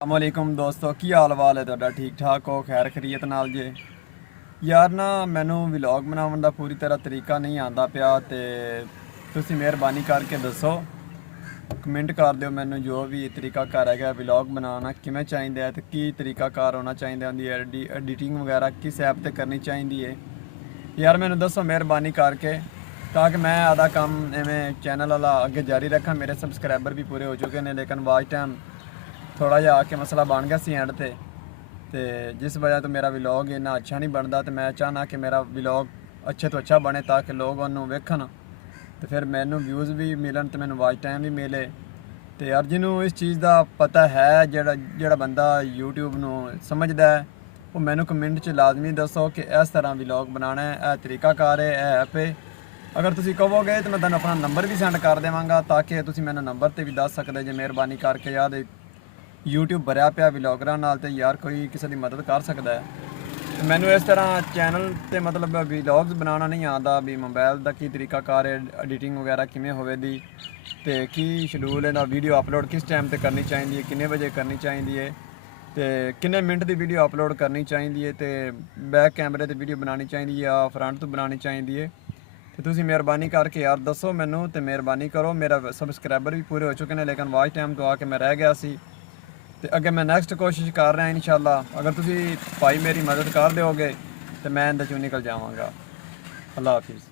ਅਸਲਾਮੁਅਲੈकुम ਦੋਸਤੋ, ਕੀ ਹਾਲ ਵਾਲ ਹੈ ਤੁਹਾਡਾ? ਠੀਕ ਠਾਕ ਹੋ? ਖੈਰ ਖਰੀਅਤ ਨਾਲ ਜੇ? ਯਾਰ ਨਾ ਮੈਨੂੰ ਵਲੌਗ ਬਣਾਉਣ ਦਾ ਪੂਰੀ ਤਰ੍ਹਾਂ ਤਰੀਕਾ ਨਹੀਂ ਆਉਂਦਾ ਪਿਆ ਤੇ ਤੁਸੀਂ ਮਿਹਰਬਾਨੀ ਕਰਕੇ ਦੱਸੋ, ਕਮੈਂਟ ਕਰ ਦਿਓ ਮੈਨੂੰ ਜੋ ਵੀ ਤਰੀਕਾਕਾਰ ਹੈਗਾ ਵਲੌਗ ਬਣਾਉਣਾ ਕਿਵੇਂ ਚਾਹੀਦਾ ਹੈ ਤੇ ਕੀ ਤਰੀਕਾਕਾਰ ਹੋਣਾ ਚਾਹੀਦਾ, ਉਹਦੀ ਐਡੀਟਿੰਗ ਵਗੈਰਾ ਕਿਸ ਐਪ ਤੇ ਕਰਨੀ ਚਾਹੀਦੀ ਹੈ। ਯਾਰ ਮੈਨੂੰ ਦੱਸੋ ਮਿਹਰਬਾਨੀ ਕਰਕੇ, ਤਾਂ ਕਿ ਮੈਂ ਆਦਾ ਕੰਮ ਐਵੇਂ ਚੈਨਲ ਵਾਲਾ ਅੱਗੇ ਜਾਰੀ ਰੱਖਾਂ। ਮੇਰੇ ਸਬਸਕ੍ਰਾਈਬਰ ਵੀ ਪੂਰੇ ਹੋ ਚੁੱਕੇ ਨੇ, ਲੇਕਿਨ ਵਾਚ ਟਾਈਮ थोड़ा जिहा आके मसला बन गया सी एंड ते जिस वजह तो मेरा व्लॉग इन्ना अच्छा नहीं बनता। तो मैं चाहना कि मेरा व्लॉग अच्छे तो अच्छा बने ताकि लोग उन्होंने वेखन तो फिर मैनू व्यूज़ भी मिलन तो मैनू वाच टाइम भी मिले। तो यार जिन्हों इस चीज़ का पता है, जेड़ा बंदा यूट्यूब नू समझदा है, वो मैनू कमेंट च लाजमी दसो कि इस तरह व्लॉग बनाना है, यह तरीकाकार है, यह ऐप है। अगर तुसीं कहोगे तो मैं तुहानूं अपना नंबर भी सेंड कर देवांगा ताकि तुसीं मैनू नंबर ते भी दस सकदे जे। मेहरबानी करके यार यूट्यूब भरिया पिया व्लॉगरां नाल ते यार कोई किसी की मदद कर सकता है। मैनू इस तरह चैनल ते मतलब व्लॉग्स बनाना नहीं आता भी मोबाइल का की तरीकाकार है, एडिटिंग वगैरह किमें होवेगी ते की शेड्यूल है, वीडियो अपलोड किस टाइम ते करनी चाहिए, किन्ने बजे करनी चाहिए ते किन्ने मिनट की वीडियो अपलोड करनी चाहिए ते बैक कैमरे ते वीडियो बनानी चाहिए या फ्रंट तो बनानी चाहिए। तो तुसीं मेहरबानी करके यार दसो मैनू ते मेहरबानी करो। मेरा सबसक्राइबर भी पूरे हो चुके हैं लेकिन वाच टाइम तो आके मैं रह गया सी ਤੇ ਅੱਗੇ ਮੈਂ ਨੈਕਸਟ ਕੋਸ਼ਿਸ਼ ਕਰ ਰਿਹਾ ਇਨਸ਼ਾਅੱਲਾ। ਅਗਰ ਤੁਸੀਂ ਭਾਈ ਮੇਰੀ ਮਦਦ ਕਰ ਦਿਓਗੇ ਤੇ ਮੈਂ ਇਹਦੇ ਚੋਂ ਨਿਕਲ ਜਾਵਾਂਗਾ। ਅੱਲਾ ਹਾਫਿਜ਼।